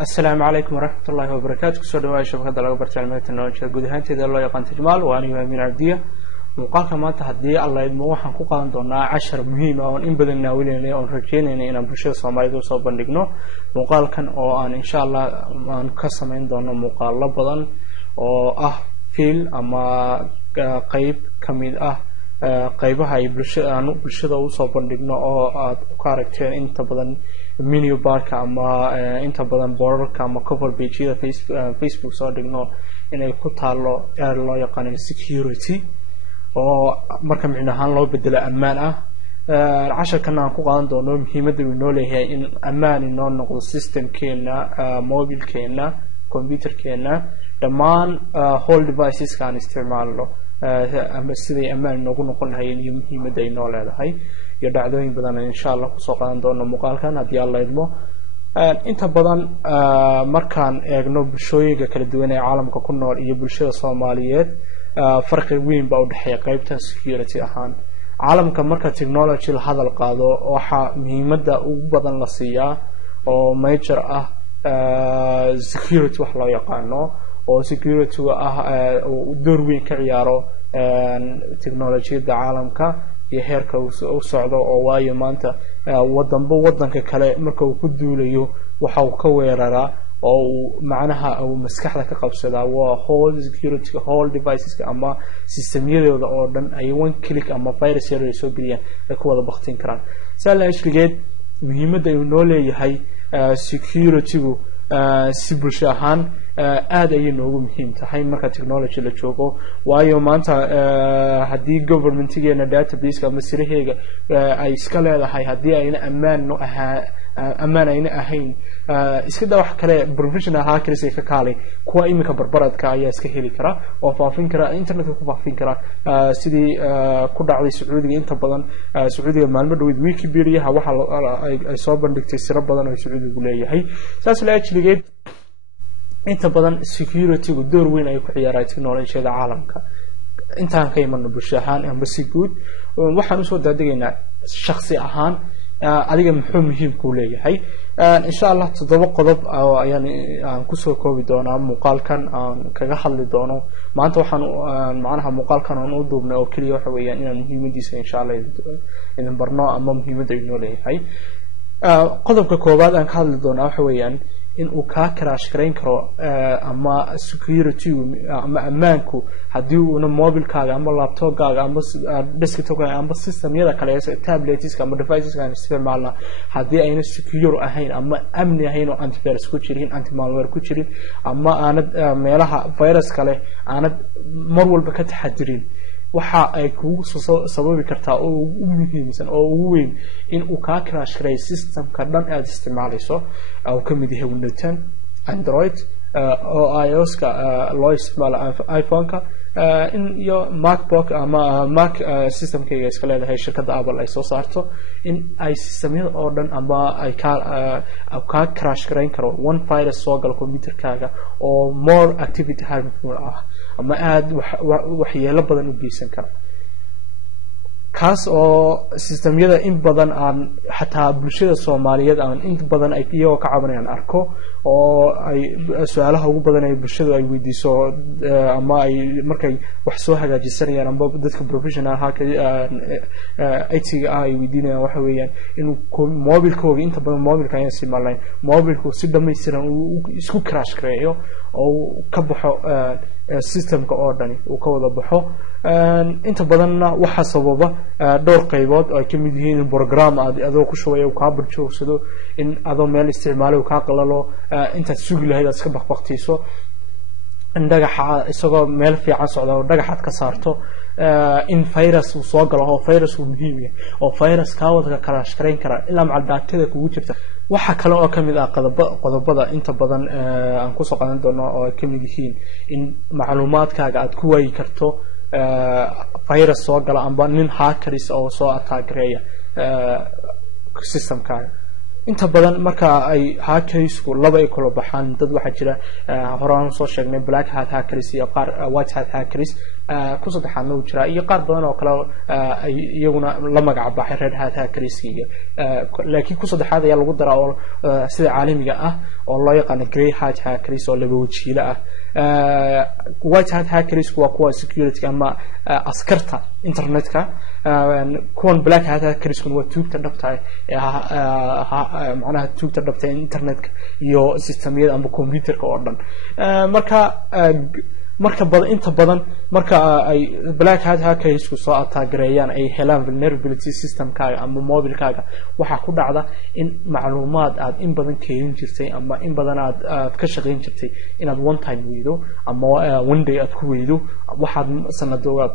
السلام عليكم ورحمة الله وبركاته. كسر دواء شبكة لغة برتعلمات النوجة جودهان تيدا الله يقان تجمال وأنا أمين عبدية مقالك ما تحدي الله يدمو وحن قوقان دونا 10 مهمة وإن بدن ناولين أو رجين إن برشة صومالي دو صوب بندقنو مقال كان أو إن شاء الله نقسمين دونا مقال بدن أو فيل أما قيب كميد qaybaha ay bulshada u soo bandhigno oo aad ku aragteen inta badan menu barka ama inta badan borderka ama cover page-da Facebook soo dhigno inay ku taalo aad loo yaqaan security oo marka micnahaan loo bedelo ammaan ah casharkan aan ku qaadan doono muhiimadda uu noo leeyahay in ammaan inoo noqdo systemkeena mobilkeena computerkeena dhammaan whole devices kan isticmaalno ama sidii ammaan noogu noqon lahayn iyo muhiimadda ay noo leedahay iyo dhacdooyin badan insha Allah ku soo qaadan doono muuqaalkan haddii Allah idmo inta badan markaan eegno bulshooyinka kala duwan ee caalamka ku nool iyo bulshada Soomaaliyeed farqi weyn baa u dhaxeeya qaybta security ahaan caalamka marka technology la hadal qaado waxa muhiimadda ugu badan la siiyaa oo major ah security wax loo yaqaano oo security door weyn ka ciyaaro technology-da caalamka iyo heerka uu socdo oo waayo maanta wadanka kale marka uu ku duulayo waxa uu ka weeraraa oo macnaha uu maskaxda ka qabsadaa waa whole security whole devices ama systemyadooda oo dhan ay one click ama virus yar soo geliyaan ay ku wada baqtin karaan sala ashligeed muhiimadda uu noo leeyahay security-gu si bulsho ahaan aad ay noogu muhiim tahay marka technology la joogo waayo maanta hadii government-geena database ama sirahayga ay iska leedahay hadii ayna ammaan ayna ahayn iska daa wax kale professional hackers ka kaalay kuwa imika barbaradka ayaa iska heli kara oo faafin kara internet ku faafin kara sidii ku dhacday Sacuudiga inta badan Sacuudiga maalmo dhaweyd Wikipedia waxa ay soo bandhigtay sir badan oo Sacuudigu leeyahay saas la ajligeed inta badan security-gu door weyn ay ku ciyaaraan technology-da caalamka intaan ka iman bulsho ahaan ama si guud waxaan u soo daadagaynaa shakhsi ahaan adiga muxuu muhiim ku leeyahay insha Allah 7 qodob ayaan ku soo koobi doonaa muuqaalkan aan kaga hadli doono maanta waxaan macnaha muuqaalkan aan u duubnay oo kaliya waxa weeyaan inaan muhiimadiisa insha Allah idin barno ama muhiimadda ay noo leeyahay qodobka koobaad aan ka hadli doonaa waxa weeyaan in uu ka crash gareyn karo ama security ama ammaanku hadii uu mobilkaaga ama laptopkaaga ama desktopkaaga ama systemyada kale ee tabletska ama deviceska isticmaalna hadii ayna secure ahayn ama amni ahayn oo antivirus ku jirin anti malware ku jirin ama aanad meelaha virus kale aanad mar walba ka taxadirin waxa ay kugu sababi kartaa oo ugu muhiimsan oo ugu weyn in uu ka crash gareeyo systemka dhan aad isticmaalayso oo kamid yahay Windows 10 Android oo iOS-ka loo isticmaalo iPhone-ka in iyo MacBook ama Mac systemkayga iska leedahay shirkadda Apple ay soo saarto in ay systemyada oo dhan ama ay ka crash gareyn karo one virus soo gal computerkaaga oo more activity harmful ah ama aad waxyeelo badan u geysan kara kaas oo systemyada in badan aan xataa bulshada Soomaaliyeed aan in badan ay iyagoo ka cabanayaan arko oo ay su'aalaha ugu badan ay bulshada ay weydiiso ama ay markay wax soo hagaajisanayaan ama dadka professional IT-ga ay weydiinayaan waxa weeyaan in mobilkooda inta badan mobilka ay isticmaalaan mobilku si dhameystiran uu isku crash gareeyo oo ka baxo systemka oo dhani uu ka wada baxo inta badanna waxa sababa dhowr qaybood oo ay kamid yihiin program adoo ku shubayo ka burjoogsado in adoo meel isticmaalo ka qalalo inta sugi lahayd iska baqbaqtiiso in dhagaxa isagoo meel fiican socdo dhagaxad ka saarto in virus uu soo galo oo virus uu muhiim yahay oo virus ka wada crash gareyn kara ilaa macluumaadka kugu jirta waxa kale oo kamid ah qodobada inta badan aan ku soo qaadan doono oo kamid yihiin in macluumaadkaaga aad ku waayi karto virus soo gala amba nin hackers oo soo attack gareeya systemkaaga inta badan marka ay hackersku laba ay kala baxaan dad waxa jira horaan soo sheegnay black hat hackers iyo qaar white hat hackers ku saddexaadna uu jiraa iyo qaar badan oo kale ay iyaguna la magac baxay red hat hackerskiga laakiin ku saddexaad ayaa lagu daraa oo sida caalamiga ah oo loo yaqaan grey hat hackers oo laba wajiila ah white hat hackers waa kuwa security ama askarta internetka kuwan black hat hackers waa tuugta dhabta macnaha tuugta dhabta internetka iyo systemyada ama computerka oo dhan marka badan inta badan marka ay black hat hackers ku soo ataagereeyaan ay helaan vulnerability systemkaaga ama mobilkaaga waxa ku dhacda in macluumaad aad in badan keedin jirtay ama in badan aad ka shaqeyn jirtay inaad one time weydo ama one day aad ku weydo waxaad sanadooda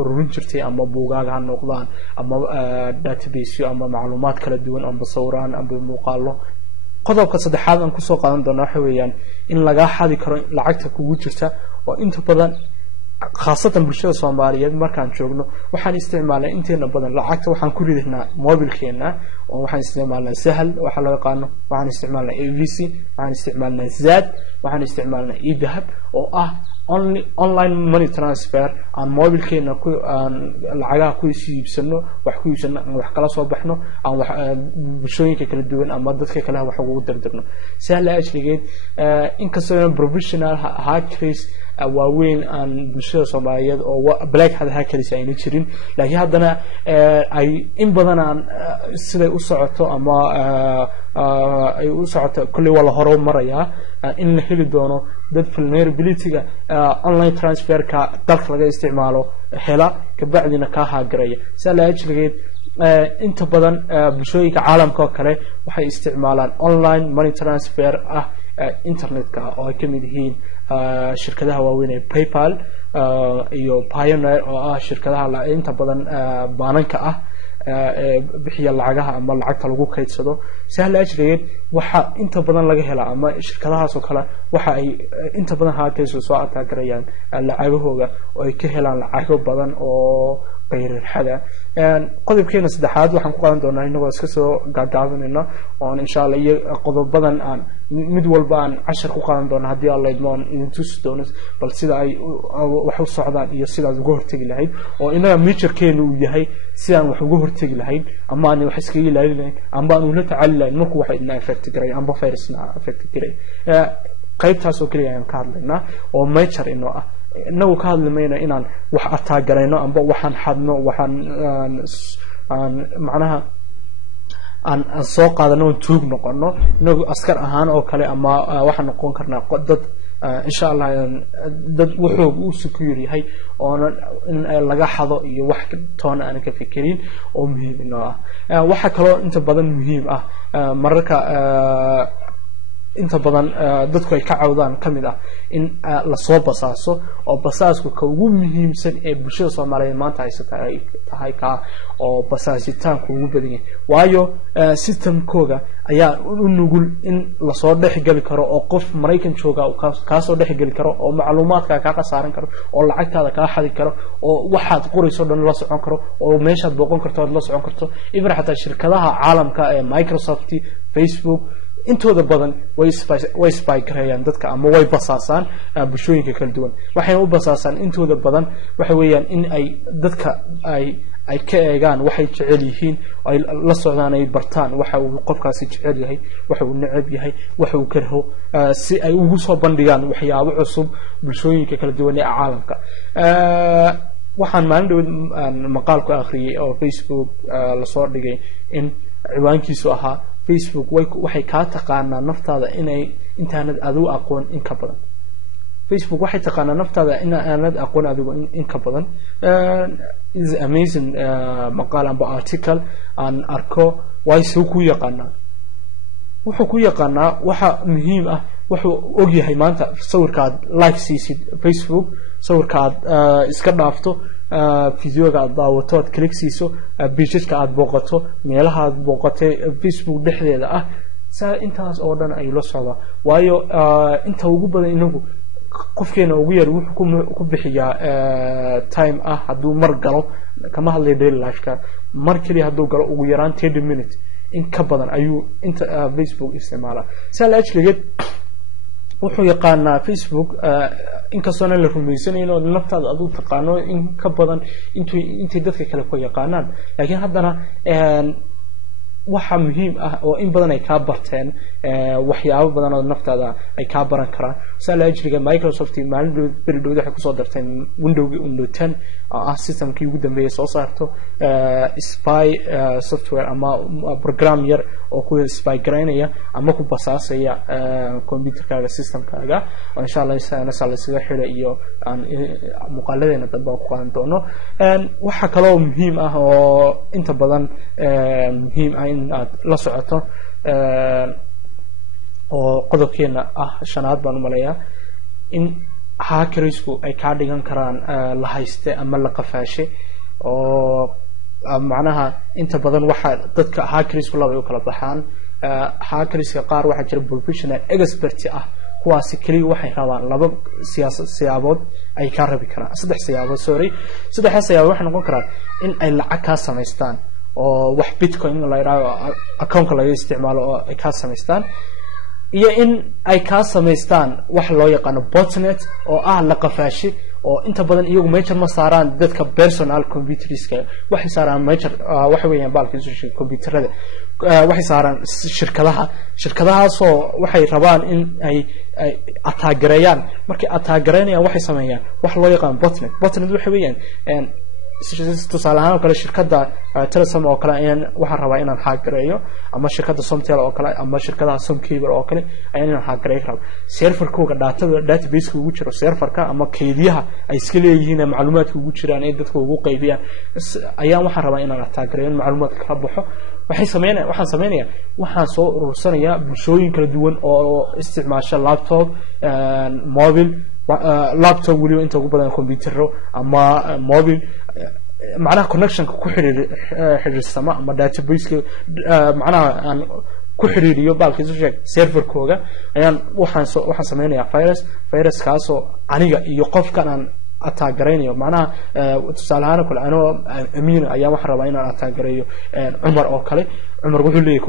ururin jirtay ama buugaaga ha noqdaan ama database ama macluumaad kala duwan ama sawiraan ama muuqaalo qodobka saddexaad aan ku soo qaadan doono waxa weeyaan in laga xadi karo lacagta kugu jirta oo inta badan khaasatan bulshada Soomaaliyeed markaan joogno waxaan isticmaalnaa inteena badan lacagta waxaan ku ridaynaa mobilkeena oo waxaan isticmaalnaa sahal waxa loo yaqaan waxaan isticmaalnaa AVC waxaan isticmaalnaa Zaad waxaan isticmaalnaa e-dahab oo ah online money transfer aan mobilkeena ku lacagaha ku iibsano wax ku iibsano wax kala soo baxno aan wax bulshooyinka kala duwan ama dadka kale wax ugu dardarno sahal ajligeed inkastoo professional hackers waaweyn aan bulshada Soomaaliyeed oo black hat hackers ay jirin laakiin haddana ay in badan aan sida u socoto ama ay u socoto kulli wala horumaraya in la heli doono dad vulnerability-ga online transfer-ka dalka laga isticmaalo hela ka bacdina ka haagaraya sala ajligeed inta badan bulshooyinka caalamka kale waxay isticmaalaan online money transfer internetka oo ay kamid yihiin shirkadaha waaweyn ee PayPal iyo Payoneer oo shirkadaha inta badan baananka bixiya lacagaha ama lacagta lagu kaydsado sahal ajligeed waxa inta badan laga helaa ama shirkadahaas oo kale waxa ay inta badan haakayso soo ataagarayaan lacagahooga oo ay ka helaan lacago badan oo qeyrxada qodobkeena saddexaad waxaan ku qaadan doonaa inagoo iska soo gaagaabanayna oo insha Allah iyo qodobadan aan mid walba aan 10 ku qaadan doono hadii Allah idmaan in tus doono bal sida ay wax u socdaan iyo sida ugu hortagi lahayd oo inaga meejarkeenu uu yahay si aan wax ugu hortagi lahayd ama aan wax iska ilaalinayn ama aan ula tacaalayn markuu wax idna affect garay ama virusna affect garay qaybtaas oo kaliya aan ka hadlaynaa oo meejar inoo ah inagu ka hadlamayna inaan wax ataagarayno amba waxaan xadno waxaan macnaha aan soo qaadano tuug noqono inagu askar ahaan oo kale ama waxaan noqon karnaa dad insha Allah dad wuxuu uu secure yahay oo in laga xado iyo wax toona aan ka fikirin oo muhiim ah waxa kale inta badan muhiim ah mararka inta badan dadku ay ka cawdaan kamid in la soo basaaso oo basaasku ka ugu muhiimsan ee bulshada Soomaaliyeed maanta ay tahay ka oo basaasitaanku ugu badan yahay waayo systemkooga ayaa u nugul in la soo dhaxgali karo oo qof Mareykan jooga ka soo dhaxgali karo oo macluumaadka ka qasaaran karo oo lacagtaada ka xadi karo oo waxaad qorayso dhan la socon karo oo meeshaad booqan karto la socon karto ibra xataa shirkadaha caalamka ee Microsoft Facebook intooda badan way spy gareeyaan dadka ama way basaasaan bulshooyinka kala duwan waxay u basaasaan intooda badan waxa weeyaan in ay dadka ay ka eegaan waxay jecel yihiin ay la socdaan ay bartaan waxa uu qofkaasi jecel yahay waxa uu neceb yahay waxa uu karho si ay ugu soo bandhigaan waxyaabo cusub bulshooyinka kala duwan ee caalamka waxaan maalin dhow maqaal ku akhriyay oo Facebook la soo dhigay in ciwaankiisu ahaa Facebook waxay ka taqaanaa naftaada inay intaanad adigu aqoon in ka badan Facebook waxay taqaanaa naftaada inaanad aqoon adigu in ka badan is amazing maqaal amba article aan arko way soo ku yaqaanaa wuxuu ku yaqaanaa waxa muhiim ah wuxuu og yahay maanta sawirka like siisid Facebook sawirka iska dhaafto fiidiyoga aad daawato aad click siiso page-ka aad booqato meelaha aad booqatay Facebook dhexdeeda saa intaas oo dhan ay la socdaa waayo inta ugu badan inagu qofkeena ugu yar wuxuu ku bixiyaa time haduu mar galo kama hadlay daily life-ka mar kaliya haduu galo ugu yaraan 30 minutes in ka badan ayuu inta Facebook isticmaala sala ajligeed wuxuu yaqaanaa Facebook inkastoona la rumaysanayno naftaada aad u taqaano in ka badan intii dadka kale ku yaqaanaan laakiin haddana waxa muhiim ah oo in badan ay ka barteen waxyaabo badan oo naftaada ay ka baran karaan sala ajliga Microsoft maalin beridood waxay ku soo darteen Windows 10 ah systemkii ugu dambeeyay soo saarto spy software ama program yar oo ku spy gareynaya ama ku basaasaya computerkaaga systemkaaga oo insha Allah sala sida xiro iyo aan muuqaaladeena daba ku qaadan doono waxa kale oo muhiim ah oo inta badan muhiim ah in aad la socoto oo qodobkeena ah shanaad baan u maleeyaa in hackersku ay ka dhigan karaan la hayste ama la qafaashay oo macnaha inta badan waxa dadka hackersku laba u kala baxaan hackerska qaar waxa jira professional expert ah kuwaasi kaliya waxay rabaan laba siyaabood ay ka rabi karaan saddex siyaabood waxay noqon karaan in ay lacag ka sameystaan oo wax bitcoin la yiraahdo account laga isticmaalo oo ay ka sameystaan iyo in ay ka sameystaan wax loo yaqaan botnet oo la qafaashi oo inta badan iyagu meesha ma saaraan dadka personal computerska waxay saaraan meesha waxa weeyaan baalkiisu computerada waxay saaraan shirkadahaas oo waxay rabaan in ay ataagarayaan markay ataagareynayaan waxay sameeyaan wax loo yaqaan botnet waxa weeyaan tusaale ahaan kale shirkadda Telesom oo kale ayaan waxa rabaa inaan haagareeyo ama shirkadda Somtel oo kale ama shirkadaha Somcable oo kale ayaan haagareeyo serverkooda database ugu jiro serverka ama kaydiyaha ay iska leeyihiin macluumaadka ugu jiraan ee dadku ugu qaybiyaan ayaan waxa rabaa inaan haagareeyo macluumaadka ka baxo waxaan soo urursanayaa bulshooyin kala duwan oo isticmaasha laptop mobile laptop waliba inta ugu badan computer ama mobile macnaha connection ku xiriirsama ama database macnaha aan ku xiriiriyo baalkiisu sheeg serverkooga ayaan waxaan sameeyaa virus kaasoo aniga iyo qofkan aan ataagareeyo macnaha tusaale ahaan kale anoo amiin ayaa wax rabaa inaan ataagareeyo Umar oo kale Umar wuxuu leeyahay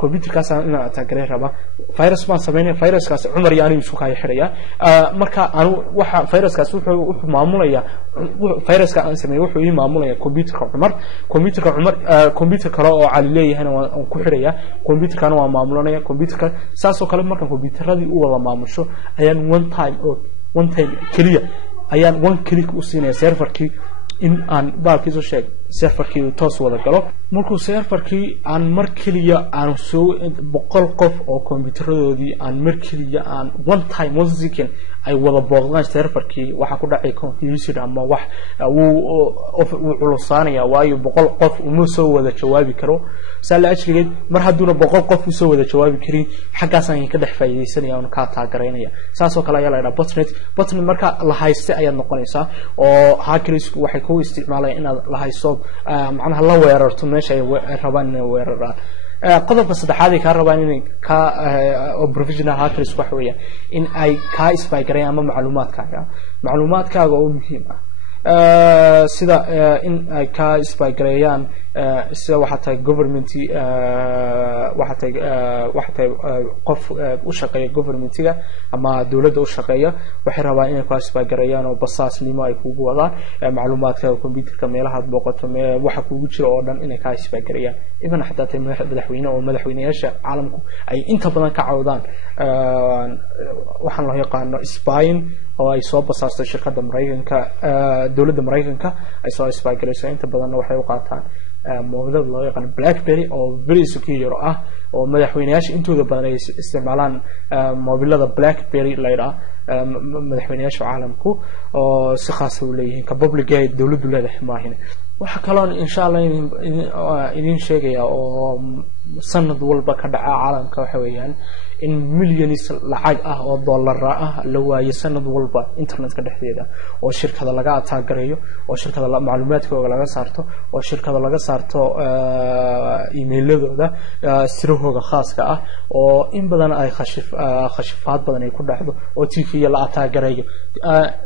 computerkaas inaan ataagareeyo raba virus baan sameeyaa viruskaas Umar yaani isku ka xiraya marka anu waxa viruskaas wuxuu maamulaya viruska aan sameeyo wuxuu ii maamulaya computerka Umar computer kale oo cali leeyahayna waan ku xiraya computerkana waa maamulanaya computerka saasoo kale marka computeradii uu wada maamusho ayaan one time kaliya ayaan one click u siinay serverkii in aan baalkiisu sheeg serverkii toos wada galo markuu serverkii aan mar kaliya aan soo 100 qof oo computerradoodii aan mar kaliya aan one second ay wada booqdaan serverkii waxa ku dhacay confusion ama wax uu culusaanaya waayo 100 qof uma soo wada jawaabi karo sala ajligeed mar hadduna 100 qof u soo wada jawaabi karin xaggaas aan ka dhex faa'iideysanaya oo ka taageeranaya saasoo kale ayaa la yiraahdaa botnet marka la haysto ayaa noqonaysa oo hackersku waxay ku isticmaalayaan inaad la haysto macnaha la weerarto meesha ay rabaan inay weeraraan qodobka saddexaad ee ka rabaan inay ka professional hackers wax weeyaan in ay ka spy gareeyaan ama macluumaadkaaga oo muhiim ah sida in ay ka spy gareeyaan sida waxa tahay government waxa tahay qof u shaqeeya governmentiga ama dawladda u shaqeeya waxay rabaan inay ka spy gareeyaan oo basaasnimo ay kugu wadaan macluumaadkaaga computerka meelaha aad booqato waxa kugu jira oo dhan inay ka spy gareeyaan iban xataa tay madaxweynayaasha caalamku ay inta badan ka cawdaan waxaan loo yaqaano spying oo ay soo basaastay shirkadda Mareykanka dawladda Mareykanka ay soo spy gareeyso inta badan waxay u qaataan mobilada loo yaqaan BlackBerry oo very secure ah oo madaxweynayaasha intooda badan ay isticmaalaan mobilada BlackBerry la yiraahdo madaxweynayaasha caalamku oo si khaas ah u leeyihiin ka public ay dawladdu leedahay maahin waxa kale oo insha Allah idin sheegaya oo sanad walba ka dhaca caalamka waxa weeyaan in milyanis lacag ah oo dollar ah la waayo sanad walba internetka dhexdeeda oo shirkada laga ataagareeyo oo shirkada macluumaadkooda laga saarto oo shirkada laga saarto email-adooda sirahooda khaaska ah oo in badan ay khashifaad badan ay ku dhacdo oo TV la ataagareeyo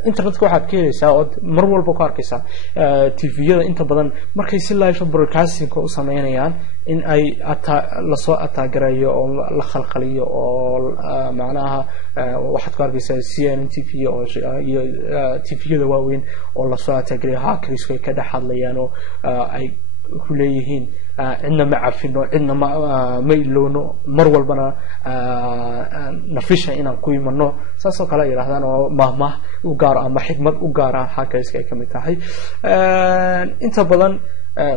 internetka waxaad ka helaysaa oo mar walba ku arkaysaa TV-yada inta badan markay si live broadcasting u sameynayaan in ay la soo ataagareeyo oo la khalkhaliyo oo macnaha waxaad ku arkaysaa CNN TV oo iyo TV-yada waaweyn oo la soo ataagay hackersku ay ka dhex hadlayaan oo ay ku leeyihiin cidna ma cafino cidna ma iloono mar walbana nafisha inaan ku imano saasoo kale ay yiraahdaan oo mahmah u gaar ama xigmad u gaar ah hackerska ay kamid tahay inta badan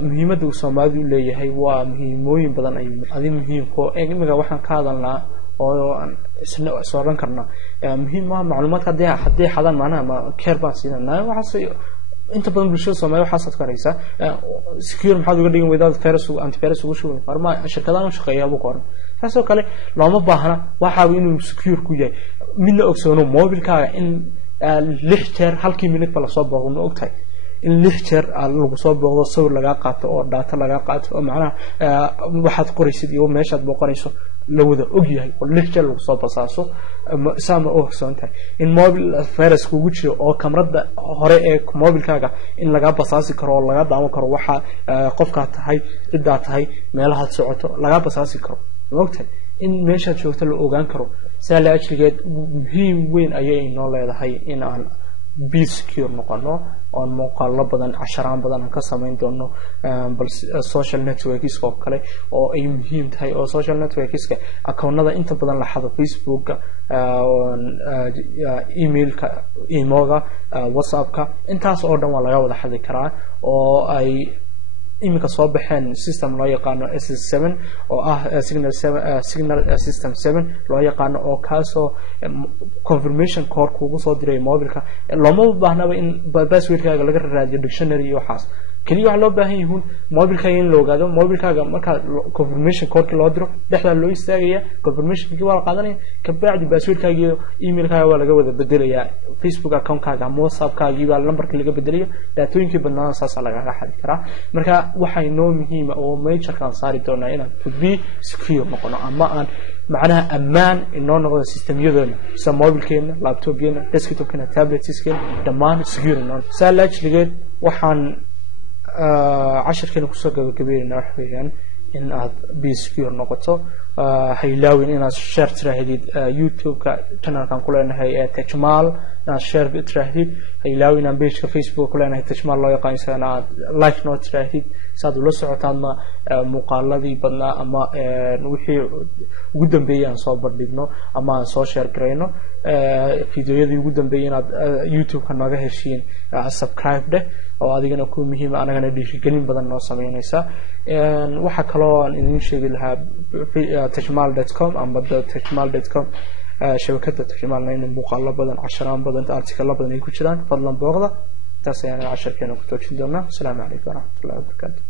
muhiimadda uu Soomaalidu leeyahay waa muhiimooyin badan ay adin muhiimko imiga waxaan ka hadalnaa oo soo ran karna muhiim ah macluumaadka hadii xadan macnaha ma care baan siinaa waxa inta badan bulshada Soomaaliya waxa saad karaysa secure maxaad uga dhigan wadaad virus antivirus ugu shubay farma shirkadaha u shaqeeya buu qoran taasoo kale looma baahna waxa uu inuu secure ku yahay midna ogsoono mobilkaaga in 6 jeer halkii minute la soo booqdo ogtahay in 6 jeer lagu soo booqdo sawir laga qaato oo data laga qaato oo macnaha waxaad qoraysid iyo meeshaad booqanayso la wada og yahay oo 6 jeer lagu soo basaaso saama oo ogsoontahay in mobile virus kugu jiro oo kamarada hore ee mobilkaaga in laga basaasi karo oo laga daawan karo waxa qofka tahay cidda tahay meelaha socoto laga basaasi karo ogtahay in meesha joogto la ogaan karo saala ajligeed muhiim weyn ayay inoo leedahay in aan be secure noqono oo muuqaalo badan casharaan badan ka sameyn doono bal social networks oo kale oo ay muhiim tahay oo social networks-ka account-nada inta badan la xado Facebook-ka email-ka imoga WhatsApp-ka intaas oo dhan waa laga wada xadi karaa oo ay imika soo baxeen system loo yaqaano SS7 oo ah signal system 7 loo yaqaano oo kaasoo confirmation code kugu soo diray mobilka looma baahnaba in passwordkaaga laga raadiyo dictionary iyo waxaas kaliya waxa loo baahan yahay mobilkaaga in la ogaado mobilkaaga marka confirmation code loo diro dhexda loo istaagaya confirmation-kii waa la qaadanaya ka bacdi passwordkaaga iyo email-kaaga waa laga wada bedelayaa Facebook account-kaaga ama WhatsApp-kaaga waa lambarka laga bedelayo daatooyinkii badnaan saas laga xadi karaa marka waxay noo muhiim oo major kan saari doonaa inaan to be secure noqono ama aan macnaha amaan inoo noqdo systemyadooda sida mobilkeena laptopkeena desktopkeena tabletskeena dhammaan secure noqon saalaajligeed waxaan عشركنا كسر قبيلنا وحويان إن be secure نقطة هيلاوين إن شير تراهيد يوتيوب كنا كان كلنا هي تجمال شير تراهيد هيلاوين إن بيج كفيسبوك كلنا هي تجمال لا يقاين سنة لايك نوت تراهيد صادوا لسه عنا مقالة دي بدنا أما نوحي قدام بيان صابر دينه أما سوشيال كرينه فيديو دي قدام بيان يوتيوب كنا جاهزين سبسكرايب ده oo adigana ku muhiim ah anagana dhiirigelin badan noo sameynaysa waxa kale oo aan idin sheegi lahaa tajmal.com ama tajmal.com shabakada tajmalna in muuqaalo badan casharaan badan artikalo badan ay ku jiraan fadlan booqda taas ayaan casharkeena ku toojin doonaa assalaamu calaykum waraxmatullaahi wabarakaatuh